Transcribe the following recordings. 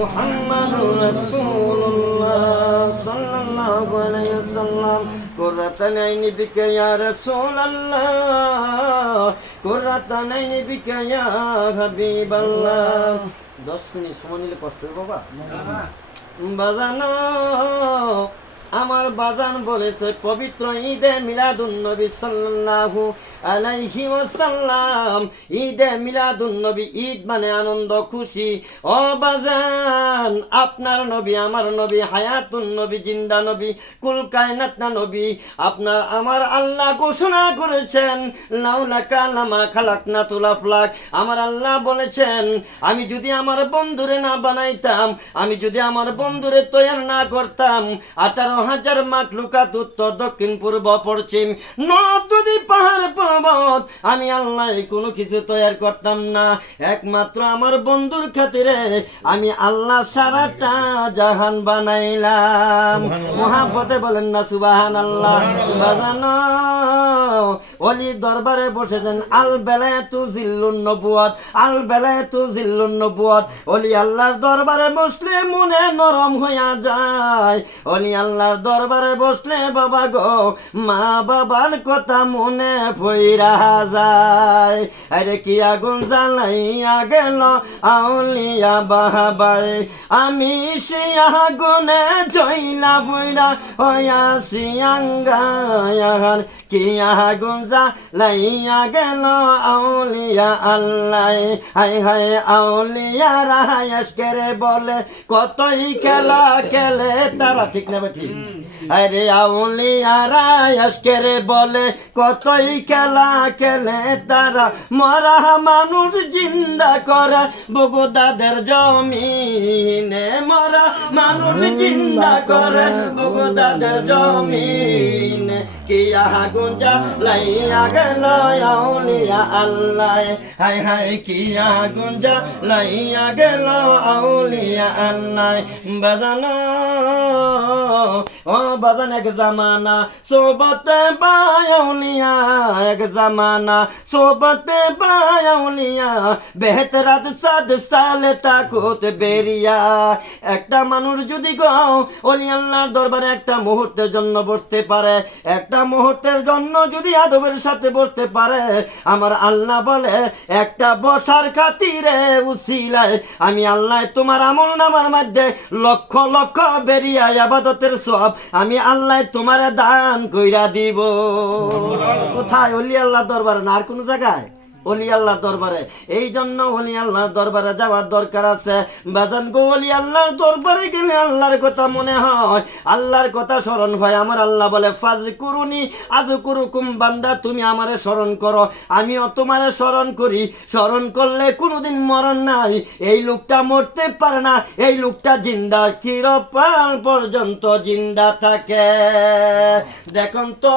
মুহাম্মাদুর রাসূলুল্লাহ সাল্লাল্লাহু আলাইহি ওয়াসাল্লাম কুররাতুন আইনি বিকা ইয়া রাসূলুল্লাহ কুররাতুন আইনি বিকা ইয়া হাবিবাল্লাহ। 10 মিনিট সময় নিলে কষ্ট হবে বাবা। বাজানো আমার বাজান বলেছে পবিত্র ঈদে মিলাদুন নবী সাল্লাল্লাহু আলাইহি ওয়াসাল্লাম, ঈদে মিলাদুন নবী, ঈদ মানে আনন্দ খুশি। ও বাজান, আপনার নবী আমার নবী, হায়াতুন নবী, জিন্দা নবী, কুল কায়নাত না নবী। আপনার আমার আল্লাহ ঘোষণা করেছেন লাউলাকা লামা খালাকনাতুল আফলাক। আমার আল্লাহ বলেছেন আমি যদি আমার বন্ধুরে না বানাইতাম, আমি যদি আমার বন্ধুরে তৈরি না করতাম, 18,000 মাখলুকাত উত্তর দক্ষিণ পূর্ব পশ্চিম নদ নদী পাহাড় পর্বত, আমি আল্লাহ কোনো কিছু তৈরি করতাম না। একমাত্র আমার বন্ধুর খাতিরে আমি আল্লাহ সারাটা জাহান বানাইলাম। মুহাব্বতে বলেন না সুবহানাল্লাহ। বাজানো ওলির দরবারে বসেছেন আল বেলায়েতু জিল্লুন নবুয়ত, আল বেলায়েতু জিল্লুন নবুয়ত। ওলি আল্লাহর দরবারে বসলে মনে নরম হইয়া যায়। ওলি আল্লাহর দরবারে বসলে বাবা গো মা বাবার কথা মনে পইরা যায়। আরে কি আগুন জ্বালাইয়া গেল আউলিয়া বাহাবাই, আমি সে আগুনে জইলা বইরা হইয়াছি আঙ্গায়ার। কি আগুন জ্বালাইয়া গেল আউলিয়া আল্লাহ, হাই হাই আউলিয়া রাহায়াসকেরে বলে কতই খেলা খেলে তারা। ঠিক না ঠিক? আরে আউলিয়ারা আজকেরে বলে কতই খেলা খেলে তারা, মরা মানুষ জিন্দা করে বগদাদের জমিনে, মরা মানুষ জিন্দা করে বগদাদের জমিনে। কি আগুন জ্বালাইয়া গেল আউলিয়া আল্লাহ, হাই হাই কি আগুন জ্বালাইয়া গেল আউলিয়া আল্লাহ। বাজানো ও বাজান এক জামানা সোবতে বায়াউলিয়া, এক জামানা সোবতে বায়াউলিয়া, বেহতরাত সাদ সালে তাকুত বেরিয়া। একটা মানুষ যদি গো ওলি আল্লাহর দরবারে একটা মুহূর্তের জন্য বসতে পারে, একটা মুহূর্তের জন্য যদি আদবের সাথে বসতে পারে, আমার আল্লাহ বলে একটা বসার খাতিরে উসিলায় আমি আল্লাহ তোমার আমল নামার মধ্যে লক্ষ লক্ষ বেরিয়া ইবাদতের সওয়াব আমি আল্লাহ তোমার দান কইরা দিব। কোথায়? ওলি আল্লাহ দরবারে না আর কোন জায়গায়? ওলি আল্লাহ দরবারে। এই জন্য ওলি আল্লাহ দরবারে যাওয়ার দরকার আছে। বাজান গো ওলি আল্লাহর দরবারে গেলে আল্লাহর কথা মনে হয়, আল্লাহর কথা স্মরণ হয়। আমার আল্লাহ বলে ফাজকুরুনি আযকুরুকুম, বান্দা তুমি আমারে স্মরণ করো আমিও তোমারে স্মরণ করি। স্মরণ করলে কোনোদিন মরণ নাই। এই লোকটা মরতে পারে না, এই লোকটা জিন্দা, চিরকাল পর্যন্ত জিন্দা থাকে। দেখুন তো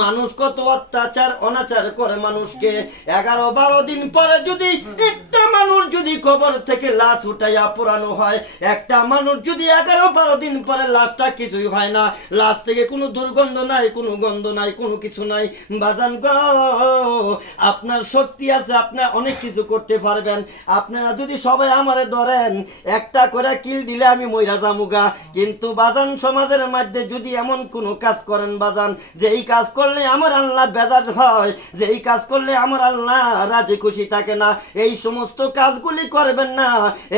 মানুষ কত অত্যাচার অনাচার করে মানুষকে। 11-12 দিন পরে যদি একটা মানুষ যদি কবর থেকে লাশ উঠাইয়া পোড়ানো হয়, একটা মানুষ যদি 11-12 দিন পরে লাশটা কিছুই হয় না, লাশ থেকে কোনো দুর্গন্ধ নাই, কোনো গন্ধ নাই, কোনো কিছু নাই। বাজান গো আপনার শক্তি আছে, আপনার অনেক কিছু করতে পারবেন। আপনারা যদি সবাই আমারে ধরেন একটা করে কিল দিলে আমি মইরা যামুগা। কিন্তু বাজান সমাজের মধ্যে যদি এমন কোনো কাজ করেন বাজান, যে এই কাজ করলে আমার আল্লাহ বেজার হয়, যে এই কাজ করলে আমার আল্লাহ রাজি খুশি থাকে না, এই সমস্ত কাজগুলি করবেন না।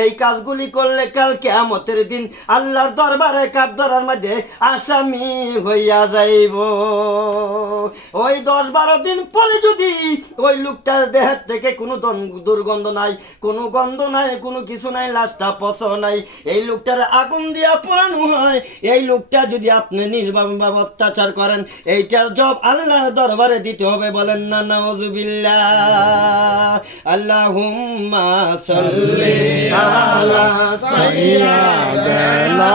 এই কাজগুলি করলে কাল কিয়ামতের দিন আল্লাহর দরবারে কাপ ধরার মধ্যে আসামি হইয়া যাইব। ওই 10-12 দিন পরে যদি ওই লোকটার দেহের থেকে কোনো দুর্গন্ধ নাই, কোনো গন্ধ নাই, কোনো কিছু নাই, লাশটা পচা নাই, এই লোকটার আগুন দিয়া পোড়ানো হয়, এই লোকটা যদি আপনি নির্মমভাবে অত্যাচার করেন, এইটার জব আল্লাহর দরবারে দিতে হবে। বলেন না নাউযুবিল্লাহ। আল্লাহুম্মা সাল্লি আলা সাইয়্যিদিনা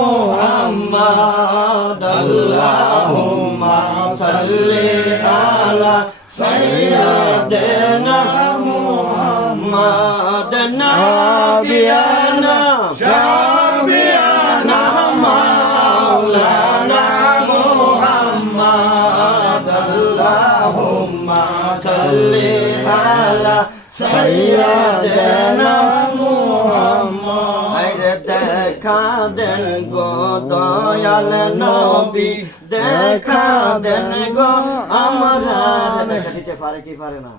মুহাম্মাদ, আল্লাহুম্মা সাল্লি আলা সাইয়্যিদিনা মুহাম্মাদ, নাবিয়ানা শাবিয়ানা মাওলানা মুহাম্মাদ, আল্লাহুম্মা সাল্লি আলা সাইয়্যিদিনা মুহাম্মাদ। দেখা দেন গো দয়াল নবী দেখা দেন গো আমরা দেখা দিতে পারে কি পারে না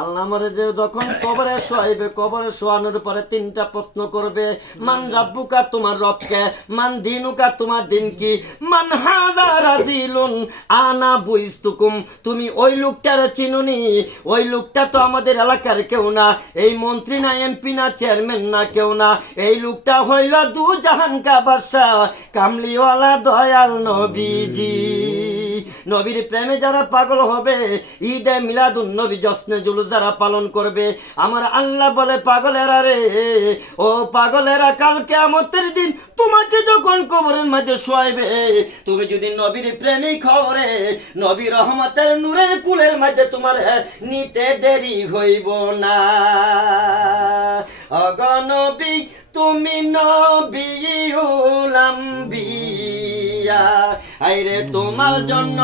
আল্লাহ আমারে যে যখন কবরে শোয়াইবে কবরে শোয়ানোর পরে তিনটা প্রশ্ন করবে মান রাব্বুকা তোমার রবকে মান দিনুকা তোমার দিন কি মান হাযা রাজিলুন আনা বুইস্তুকুম তুমি ওই লোকটারে চিনুনি ওই লোকটা তো আমাদের এলাকার কেউ না এই মন্ত্রী না এমপি না চেয়ারম্যান না কেউ না এই লোকটা হইল দু জাহান কা বাদশা কামলিওয়ালা দয়াল নবীজি নবীর প্রেমে যারা পাগল হবে ঈদে মিলাদুন নবী জশ্নে জুলুস যারা পালন করবে আমার আল্লাহ বলে পাগলেরা রে ও পাগলেরা কাল কিয়ামতের দিন তোমাকে যখন কবরের মাঝে শোয়াইবে তুমি যদি নবীর প্রেমিক হও রে নবী রহমতের নূরের কুলের মাঝে তোমার নিতে দেরি হইব না অগনবী তুমি নবীউল আম্বিয়া আইরে তোমার জন্য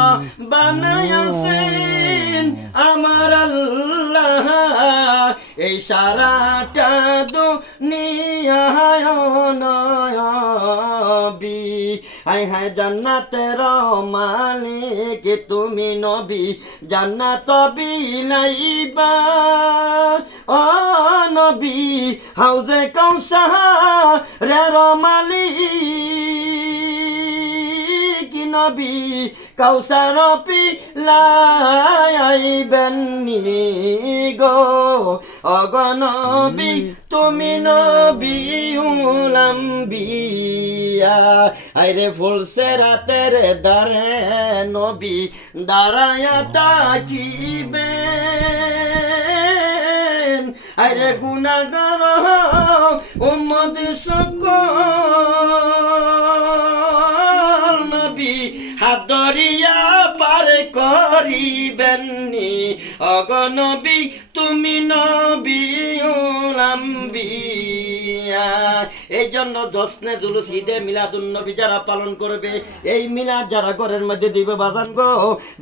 বানায়াছেন আমার আল্লাহ এই সারাটা দুনিয়ায় নবী হায় হায় জান্নাতের মালিক তুমি নবী জান্নাত বিলাইবা ও নবী হাউজে কাউসারের মালিক নবী কাউসার পিলাইবেননি গো অগনবী তুমি নবীউল আম্বিয়া আইরে ফুলসে রাতের দারে নবী দাঁড়ায়া তাকিবেন আইরে গুনাহগার উম্মত সকল নবী হাত ধরিয়া পার করিবেননি অগনবী তুমি নবীউল আম্বিয়া এই জন্য জশ্নে জুলুস ঈদে মিলাদুন নবী যারা পালন করবে এই মিলাদ যারা ঘরের মধ্যে দিবে বাজান গো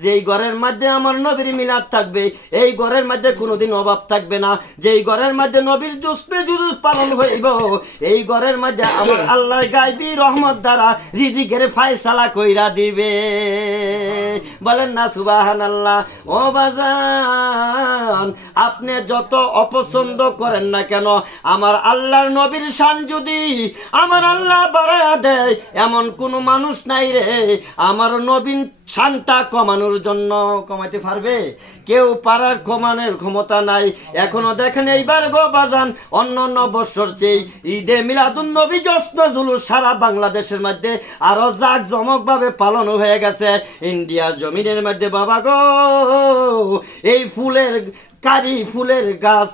যেই ঘরের মধ্যে আমার নবীর মিলাদ থাকবে এই ঘরের মধ্যে কোনোদিন অভাব থাকবে না যেই ঘরের মধ্যে নবীর জশ্নে জুলুস পালন হইব এই ঘরের মধ্যে আমার আল্লাহর গায়বী রহমত দ্বারা রিজিকের ফয়সালা কইরা দিবে বলেন না সুবহানাল্লাহ ও বাজান আপনি যত অপছন্দ করেন না কেন আমার আল্লাহর নবীর শান যদি আমার আল্লাহ বাড়ায়া দেয় এমন কোন মানুষ নাই রে আমার নবীন শানটা কমানোর জন্য কমাতে পারবে কেউ পারার কমানোর ক্ষমতা নাই এখনো দেখেন এইবার গো বাজান অন্য বছর চেয়ে ঈদে মিলাদুন নবী জশ্নে জুলুস সারা বাংলাদেশের মধ্যে আরো জাঁকজমক ভাবে পালন হয়ে গেছে ইন্ডিয়ার জমিনের মধ্যে বাবা গো এই ফুলের কারি ফুলের গাছ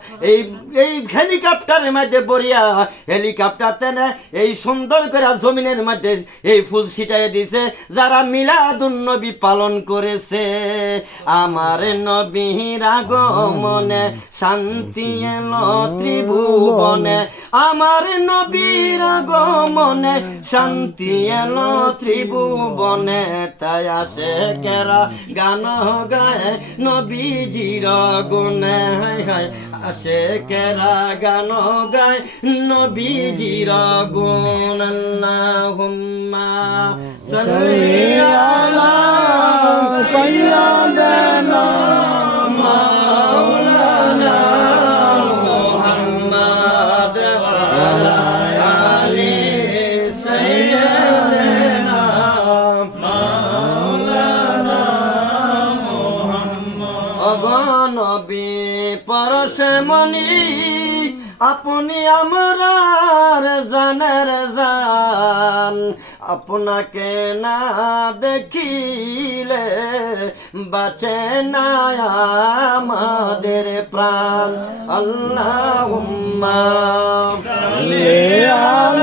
এই হেলিকপ্টারের মধ্যে বরিয়া হেলিকপ্টার তেনে এই সুন্দর করে জমিনের মধ্যে এই ফুল ছিটাই দিছে যারা মিলাদুন নবী পালন করেছে আমার নবীর আগমনে শান্তি এলো ত্রিভুবনে আমার নবীর আগমনে শান্তি এলো ত্রিভুবনে তাই আসে কেরা গান গায় নবীজির গুণ আসে কেরা গান গায় নবীজির গুণ আল্লাহুম্মা সাল্লি আলা সাইয়্যিদিনা মাওলানা মুহাম্মদ ওয়া আলা আলি সাইয়্যিদিনা মাওলানা মুহাম্মদ নবী পরশমণি আপনি আমরার জানের জান আপনাকে না দেখিলে বাঁচে না আমাদের প্রাণ আল্লাহুম্মা সাল্লি আলা